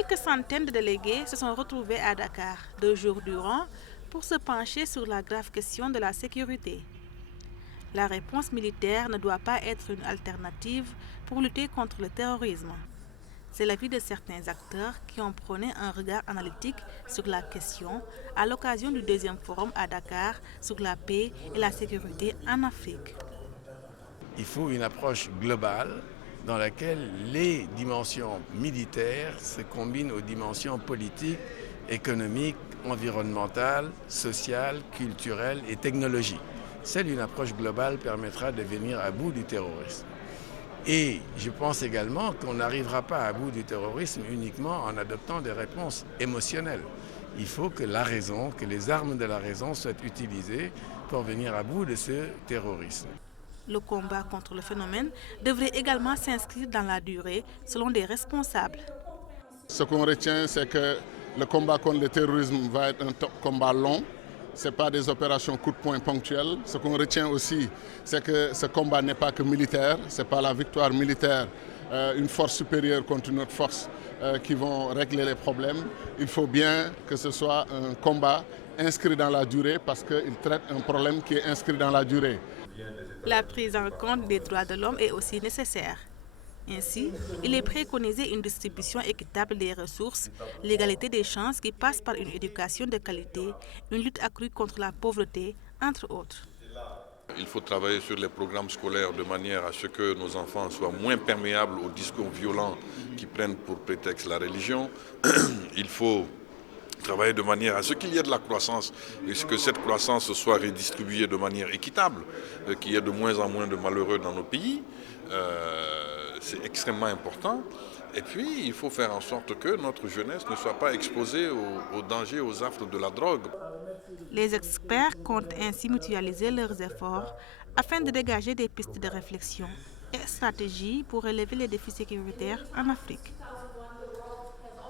Quelques centaines de délégués se sont retrouvés à Dakar 2 jours durant pour se pencher sur la grave question de la sécurité. La réponse militaire ne doit pas être une alternative pour lutter contre le terrorisme. C'est l'avis de certains acteurs qui ont prôné un regard analytique sur la question à l'occasion du deuxième forum à Dakar sur la paix et la sécurité en Afrique. Il faut une approche globale dans laquelle les dimensions militaires se combinent aux dimensions politiques, économiques, environnementales, sociales, culturelles et technologiques. Seule une approche globale permettra de venir à bout du terrorisme. Et je pense également qu'on n'arrivera pas à bout du terrorisme uniquement en adoptant des réponses émotionnelles. Il faut que la raison, que les armes de la raison soient utilisées pour venir à bout de ce terrorisme. Le combat contre le phénomène devrait également s'inscrire dans la durée selon des responsables. Ce qu'on retient, c'est que le combat contre le terrorisme va être un combat long. Ce n'est pas des opérations coup de poing ponctuelles. Ce qu'on retient aussi, c'est que ce combat n'est pas que militaire. Ce n'est pas la victoire militaire, une force supérieure contre une autre force qui vont régler les problèmes. Il faut bien que ce soit un combat inscrit dans la durée parce qu'il traite un problème qui est inscrit dans la durée. La prise en compte des droits de l'homme est aussi nécessaire. Ainsi, il est préconisé une distribution équitable des ressources, l'égalité des chances qui passe par une éducation de qualité, une lutte accrue contre la pauvreté, entre autres. Il faut travailler sur les programmes scolaires de manière à ce que nos enfants soient moins perméables aux discours violents qui prennent pour prétexte la religion. Il faut travailler de manière à ce qu'il y ait de la croissance et que cette croissance soit redistribuée de manière équitable, qu'il y ait de moins en moins de malheureux dans nos pays. C'est extrêmement important. Et puis, il faut faire en sorte que notre jeunesse ne soit pas exposée aux dangers, aux affres de la drogue. Les experts comptent ainsi mutualiser leurs efforts afin de dégager des pistes de réflexion et stratégies pour relever les défis sécuritaires en Afrique.